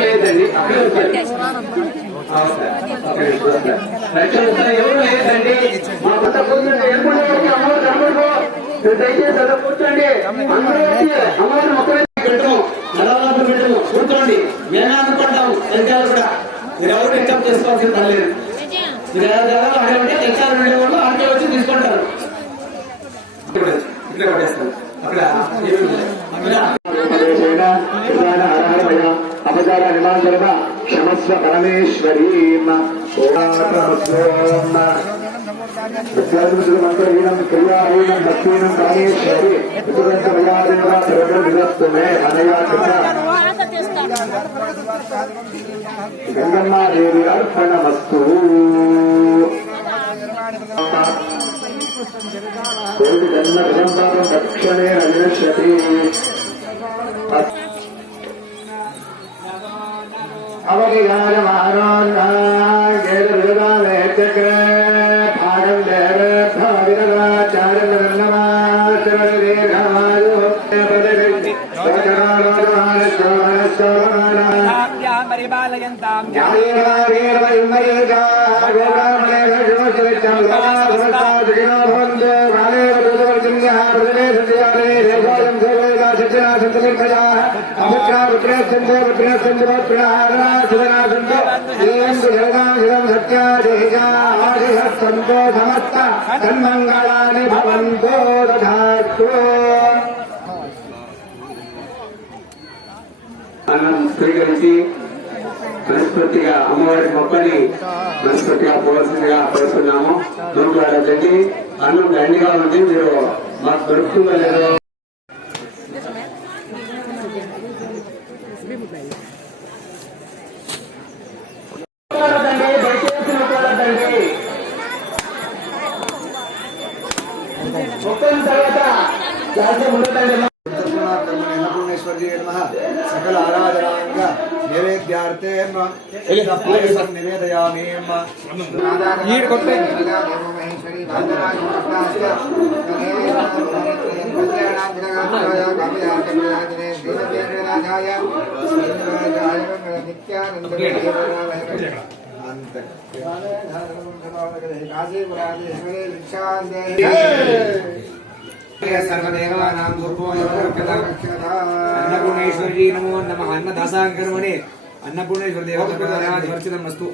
లేదండి ఎవరు లేదండి మా కొత్త దయచేసి అలా కూర్చోండి. అందరూ అమ్మవారిని మొక్కలు పెట్టము నడవాళ్ళు పెట్టము కూర్చోండి. మేము అనుకుంటాము ఎంకాలు కూడా మీరు ఎవరు డిస్టర్బ్ చేసుకోవాల్సిన పని లేదు. మీరు ఎవరు ఆడే ఎంకాలు ఉండే వాళ్ళు ఆడే వచ్చి తీసుకుంటారు. ఇక్కడ పట్టేస్తారు అక్కడ అపచార నిమాంతరమ క్షమస్వ పరమేశ్వరీ మంత్రహీనం క్రియాహీనం భక్తిహీనం కామేశ్వరి విరస్తుమే అనయా గంగమ్మాదేవి అర్పణమస్తు. కోటి జన్మ విజంపాదం దక్షిణే అనిశ్యతి సన్మంగళాని భవంతో దధాతు. అన్నం స్వీకరించి మనస్ఫూర్తిగా అమ్మవారి మొక్కని మనస్ఫూర్తిగా పోవాల్సిందిగా కోరుతున్నాము. నూరు అడగండి అన్నం దండిగా ఉంది, మీరు మాకు దొరుకుతుందో లేదో. మొక్కల తర్వాత सकल आराधनांग नैवेद्यार्थे निवेदयामि. सर्वदेवानां अन्नपूर्णेश्वरी नमो नमः. अन्नदासांकर्मणे अन्नपूर्णेश्वर देवतार्चितमस्तु.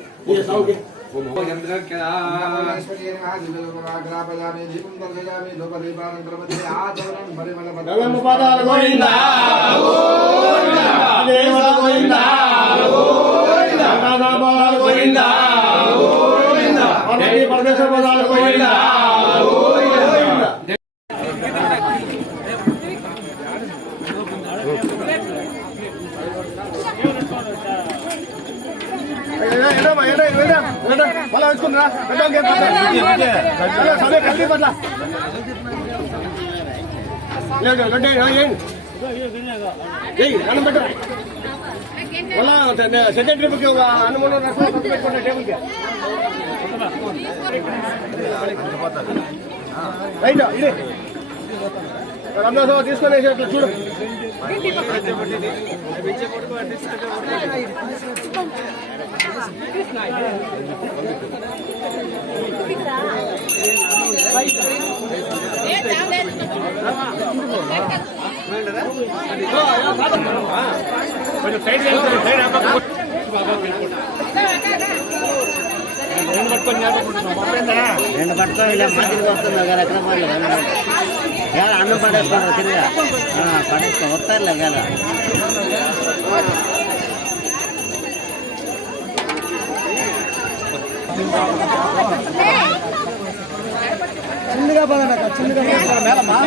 సెకండరీ బుక్ అనుమోదం టేబుల్ రైట్ ఇది రమణాసభ తీసుకొని వేసేట్లు చూడు. రెండు పట్టుకొని ఇలా మంచిగా వస్తుంది కదా ఎక్కడ పడలేదు అన్నం పడేసుకోండి తిరిగా పడేసుకో వస్తారులే కదా చిన్నగా పదండి అక్క చిన్నగా మేలమ్మా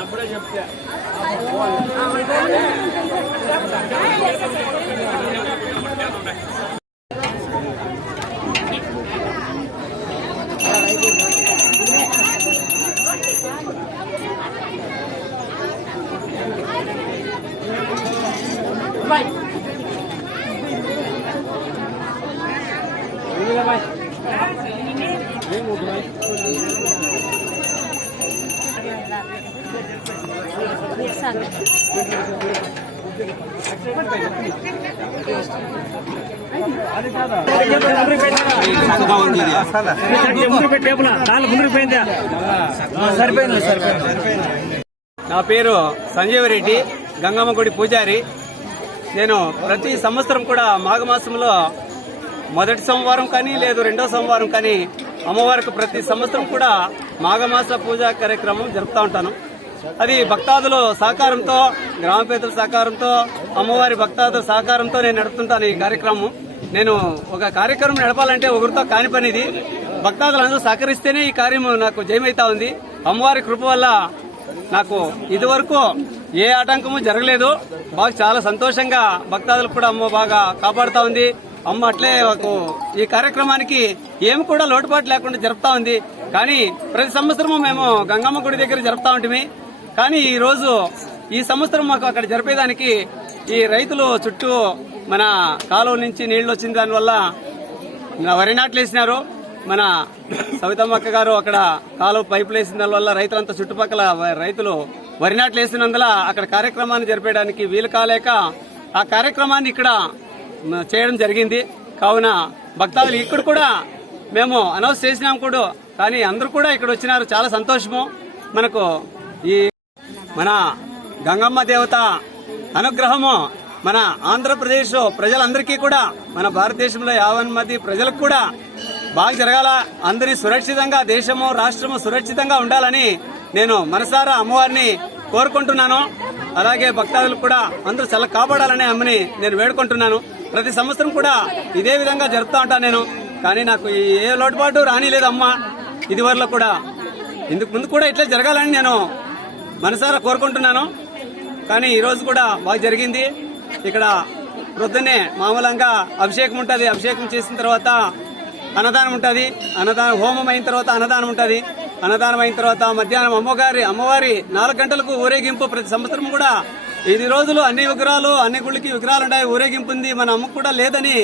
అప్పుడే చెప్తే నా పేరు సంజీవ్ రెడ్డి, గంగమ్మ గుడి పూజారి. నేను ప్రతి సంవత్సరం కూడా మాఘమాసంలో మొదటి సోమవారం కానీ లేదు రెండో సోమవారం కానీ అమ్మవారికి ప్రతి సంవత్సరం కూడా మాఘమాస పూజా కార్యక్రమం జరుపుతూ ఉంటాను. అది భక్తాదుల సహకారంతో, గ్రామ పెద్దల సహకారంతో, అమ్మవారి భక్తాదుల సహకారంతో నేను నడుపుతుంటాను ఈ కార్యక్రమం. నేను ఒక కార్యక్రమం నడపాలంటే ఒకరితో కాని పనిది. భక్తాదులందరూ సహకరిస్తేనే ఈ కార్యం నాకు జయమైతా ఉంది. అమ్మవారి కృప వల్ల నాకు ఇదివరకు ఏ ఆటంకము జరగలేదు. బాగా చాలా సంతోషంగా భక్తాదులకు కూడా అమ్మ బాగా కాపాడుతా ఉంది. అమ్మ అట్లే ఈ కార్యక్రమానికి ఏమి కూడా లోటుపాటు లేకుండా జరుపుతా ఉంది. కానీ ప్రతి సంవత్సరము మేము గంగమ్మ గుడి దగ్గర జరుపుతా ఉంటుంది. కానీ ఈ సంవత్సరం మాకు అక్కడ జరిపేదానికి ఈ రైతులు చుట్టూ మన కాలువ నుంచి నీళ్లు వచ్చిన దానివల్ల వరి నాట్లు వేసినారు. మన సవితమ్మక్క గారు అక్కడ కాలువ పైపులు వేసిన దానివల్ల రైతులంతా చుట్టుపక్కల రైతులు వరి నాట్లు వేసినందున అక్కడ కార్యక్రమాన్ని జరిపేయడానికి వీలు కాలేక ఆ కార్యక్రమాన్ని ఇక్కడ చేయడం జరిగింది. కావున భక్తాదులు ఇక్కడ కూడా మేము అనౌన్స్ చేసినాం కూడా, కానీ అందరూ కూడా ఇక్కడ వచ్చినారు. చాలా సంతోషము. మనకు ఈ మన గంగమ్మ దేవత అనుగ్రహము మన ఆంధ్రప్రదేశ్ ప్రజలందరికీ కూడా, మన భారతదేశంలో 50 మంది ప్రజలకు కూడా బాగా జరగాల, అందరి సురక్షితంగా, దేశము రాష్ట్రము సురక్షితంగా ఉండాలని నేను మనసారా అమ్మవారిని కోరుకుంటున్నాను. అలాగే భక్తాదులు కూడా అందరూ చాలా కాపాడాలని అమ్మని నేను వేడుకుంటున్నాను. ప్రతి సంవత్సరం కూడా ఇదే విధంగా జరుపుతూ ఉంటాను నేను. కానీ నాకు ఏ లోటుపాటు రానిలేదు అమ్మ ఇదివరలో కూడా. ఇందుకు ముందు కూడా ఇట్లా జరగాలని నేను మనసారా కోరుకుంటున్నాను. కానీ ఈ రోజు కూడా బాగా జరిగింది. ఇక్కడ ప్రొద్దున్నే మామూలంగా అభిషేకం ఉంటుంది. అభిషేకం చేసిన తర్వాత అన్నదానం ఉంటుంది. అన్నదానం హోమం అయిన తర్వాత అన్నదానం ఉంటుంది. అన్నదానం అయిన తర్వాత మధ్యాహ్నం అమ్మవారి 4 గంటలకు ఊరేగింపు. ప్రతి సంవత్సరం కూడా 5 రోజులు అన్ని విగ్రహాలు, అన్ని గుళ్ళకి విగ్రహాలు ఉన్నాయి, ఊరేగింపు ఉంది. మన అమ్మకు కూడా లేదని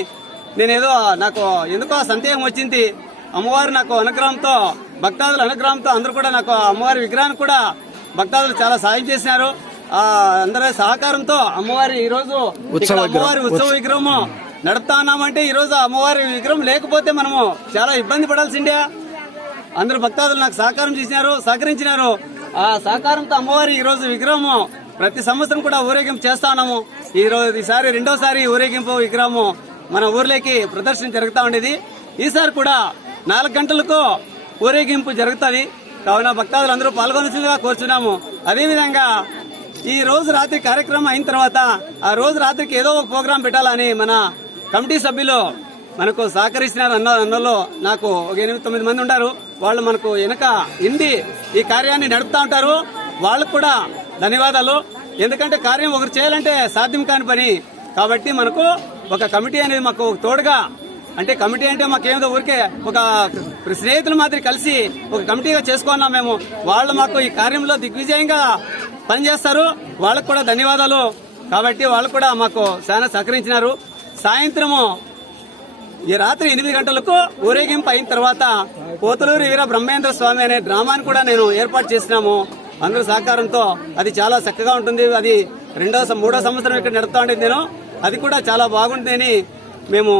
నేనేదో నాకు ఎందుకో సందేహం వచ్చింది. అమ్మవారు నాకు అనుగ్రహంతో, భక్తాదుల అనుగ్రహంతో అందరూ కూడా నాకు అమ్మవారి విగ్రహాన్ని కూడా భక్తాదులు చాలా సాయం చేసినారు. అందరి సహకారంతో అమ్మవారి ఈ రోజు అమ్మవారి ఉత్సవ విగ్రహము నడుపుతా ఉన్నామంటే, ఈ రోజు అమ్మవారి విగ్రహం లేకపోతే మనము చాలా ఇబ్బంది పడాల్సిందే. అందరు భక్తాదులు నాకు సహకరించినారు. ఆ సహకారంతో అమ్మవారి ఈ రోజు విగ్రహము ప్రతి సంవత్సరం కూడా ఊరేగింపు చేస్తా ఉన్నాము. ఈసారి రెండోసారి ఊరేగింపు విగ్రహము మన ఊర్లోకి ప్రదర్శన జరుగుతూ ఉండేది. ఈసారి కూడా 4 గంటలకు ఊరేగింపు జరుగుతుంది. కావున భక్తాదులందరూ పాల్గొనవలసిందిగా కోరుచున్నాము. అదేవిధంగా ఈ రోజు రాత్రి కార్యక్రమం అయిన తర్వాత ఆ రోజు రాత్రికి ఏదో ఒక ప్రోగ్రాం పెట్టాలని మన కమిటీ సభ్యులు మనకు సహకరిస్తున్నారు. అన్నలో నాకు ఒక 8-9 మంది ఉంటారు. వాళ్ళు మనకు వెనక ఇండి ఈ కార్యాన్ని నడుపుతా ఉంటారు. వాళ్ళకు కూడా ధన్యవాదాలు. ఎందుకంటే కార్యం ఒకరు చేయాలంటే సాధ్యం కాని పని. కాబట్టి మనకు ఒక కమిటీ అనేది మాకు తోడుగా, అంటే కమిటీ అంటే మాకేదో ఊరికే ఒక స్నేహితుల మాదిరి కలిసి ఒక కమిటీగా చేసుకున్నాం మేము. వాళ్ళు మాకు ఈ కార్యంలో దిగ్విజయంగా పనిచేస్తారు. వాళ్ళకు కూడా ధన్యవాదాలు. కాబట్టి వాళ్ళు కూడా మాకు చాలా సహకరించినారు. సాయంత్రము ఈ రాత్రి 8 గంటలకు ఊరేగింపు అయిన తర్వాత పోతులూరు వీర బ్రహ్మేంద్ర స్వామి అనే డ్రామాని కూడా నేను ఏర్పాటు చేసినాము. అందరూ సహకారంతో అది చాలా చక్కగా ఉంటుంది. అది 3వ సంవత్సరం ఇక్కడ నడుపుతా ఉండేది నేను. అది కూడా చాలా బాగుంటుందని మేము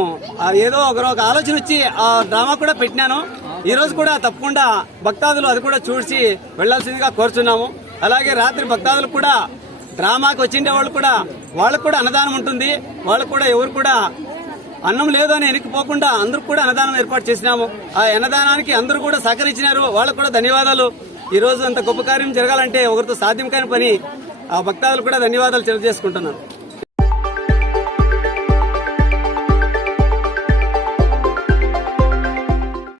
ఏదో ఒక ఆలోచన వచ్చి ఆ డ్రామా కూడా పెట్టినాను. ఈ రోజు కూడా తప్పకుండా భక్తాదులు అది కూడా చూసి వెళ్లాల్సిందిగా కోరుచున్నాము. అలాగే రాత్రి భక్తాదులు కూడా డ్రామాకి వచ్చిండే వాళ్ళకు కూడా అన్నదానం ఉంటుంది. వాళ్ళకు కూడా ఎవరు కూడా అన్నం లేదు అని వెనక్కిపోకుండా అందరూ కూడా అన్నదానం ఏర్పాటు చేసినాము. ఆ అన్నదానానికి అందరూ కూడా సహకరించినారు. వాళ్ళకు కూడా ధన్యవాదాలు. ఈ రోజు అంత గొప్ప కార్యం జరగాలంటే ఒకరితో సాధ్యం కాని పని. ఆ భక్తాదులు కూడా ధన్యవాదాలు తెలియజేసుకుంటున్నాను.